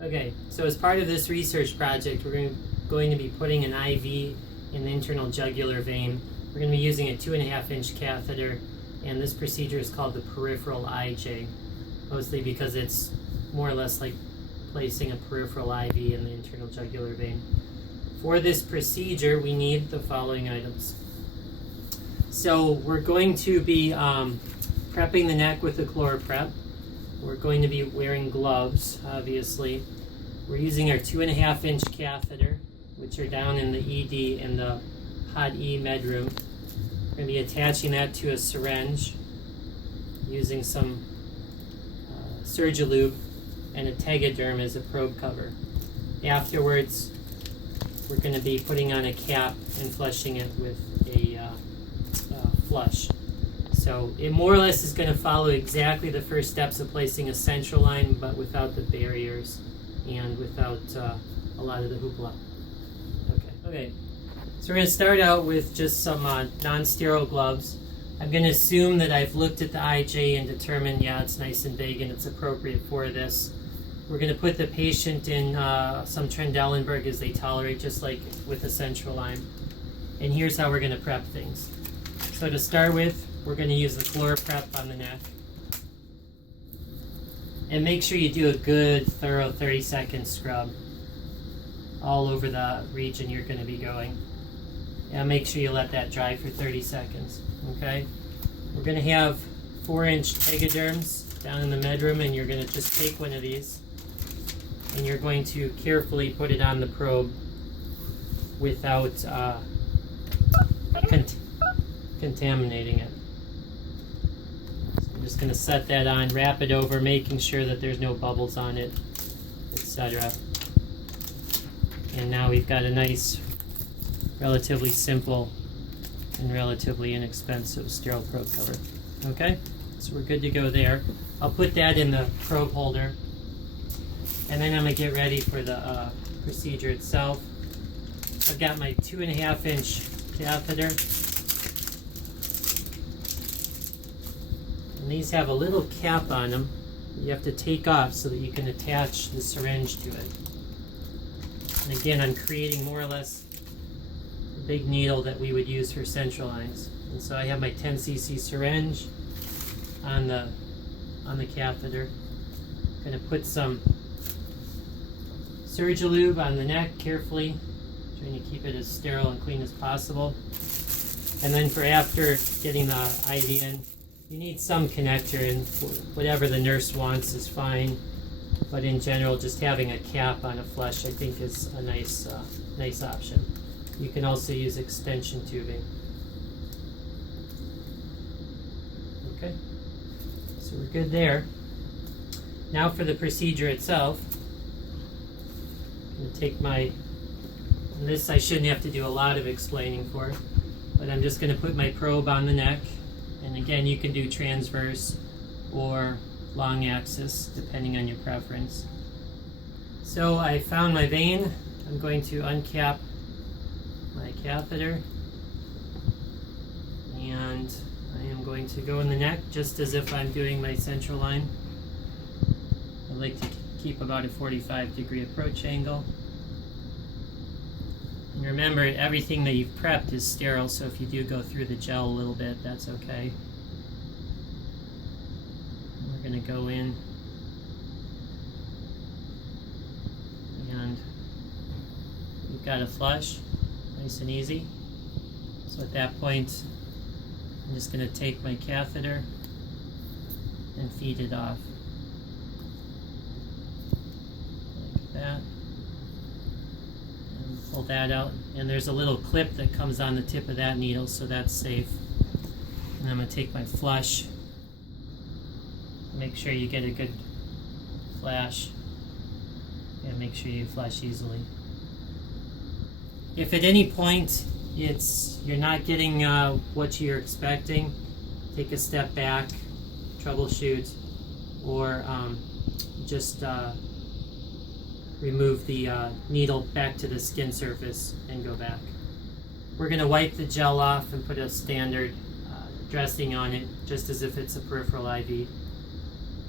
Okay, so as part of this research project, we're going to be putting an IV in the internal jugular vein. We're going to be using a 2.5-inch catheter, and this procedure is called the peripheral IJ, mostly because it's more or less like placing a peripheral IV in the internal jugular vein. For this procedure, we need the following items. So we're going to be prepping the neck with a ChloraPrep. We're going to be wearing gloves, obviously. We're using our 2.5-inch catheter, which are down in the ED in the Hot E med room. We're going to be attaching that to a syringe using some Surgilube and a Tegaderm as a probe cover. Afterwards, we're going to be putting on a cap and flushing it with a flush. So it more or less is going to follow exactly the first steps of placing a central line, but without the barriers and without a lot of the hoopla. Okay. So we're going to start out with just some non-sterile gloves. I'm going to assume that I've looked at the IJ and determined, yeah, it's nice and big and it's appropriate for this. We're going to put the patient in some Trendelenburg as they tolerate, just like with a central line. And here's how we're going to prep things. So to start with, we're going to use the ChloraPrep on the neck. And make sure you do a good, thorough 30-second scrub all over the region you're going to be going. And make sure you let that dry for 30 seconds. Okay? We're going to have 4-inch Tegaderms down in the med room, and you're going to just take one of these and you're going to carefully put it on the probe without contaminating it. So I'm just going to set that on, wrap it over, making sure that there's no bubbles on it, etc. And now we've got a nice, relatively simple and relatively inexpensive sterile probe cover. Okay, so we're good to go there. I'll put that in the probe holder, and then I'm going to get ready for the procedure itself. I've got my 2.5-inch catheter. And these have a little cap on them you have to take off so that you can attach the syringe to it. And again, I'm creating more or less the big needle that we would use for central lines. And so I have my 10 cc syringe on the catheter. I'm going to put some Surgilube on the neck carefully, trying to keep it as sterile and clean as possible. And then for after getting the IV in, you need some connector, and whatever the nurse wants is fine. But in general, just having a cap on a flush, I think, is a nice option. You can also use extension tubing. Okay, so we're good there. Now for the procedure itself. I'm going to take this I shouldn't have to do a lot of explaining for, but I'm just going to put my probe on the neck. And again, you can do transverse or long axis, depending on your preference. So I found my vein. I'm going to uncap my catheter, and I am going to go in the neck just as if I'm doing my central line. I like to keep about a 45-degree approach angle. And remember, everything that you've prepped is sterile, so if you do go through the gel a little bit, that's okay. And we're going to go in, and we've got a flush, nice and easy. So at that point, I'm just going to take my catheter and feed it off. Like that. Pull that out, and there's a little clip that comes on the tip of that needle, so that's safe. And I'm going to take my flush. Make sure you get a good flash, and make sure you flush easily. If at any point you're not getting what you're expecting, take a step back, troubleshoot, or just remove the needle back to the skin surface and go back. We're going to wipe the gel off and put a standard dressing on it, just as if it's a peripheral IV.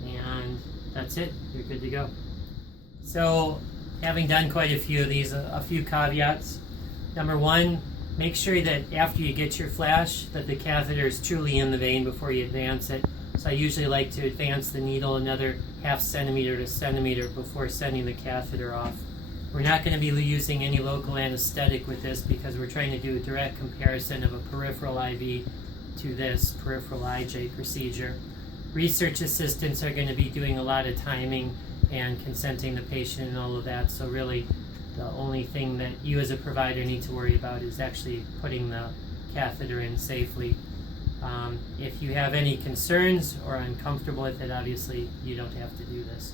And that's it. You're good to go. So, having done quite a few of these, a few caveats. Number one, make sure that after you get your flash, that the catheter is truly in the vein before you advance it. So I usually like to advance the needle another half centimeter to centimeter before sending the catheter off. We're not going to be using any local anesthetic with this because we're trying to do a direct comparison of a peripheral IV to this peripheral IJ procedure. Research assistants are going to be doing a lot of timing and consenting the patient and all of that, so really the only thing that you as a provider need to worry about is actually putting the catheter in safely. If you have any concerns or are uncomfortable with it, obviously you don't have to do this.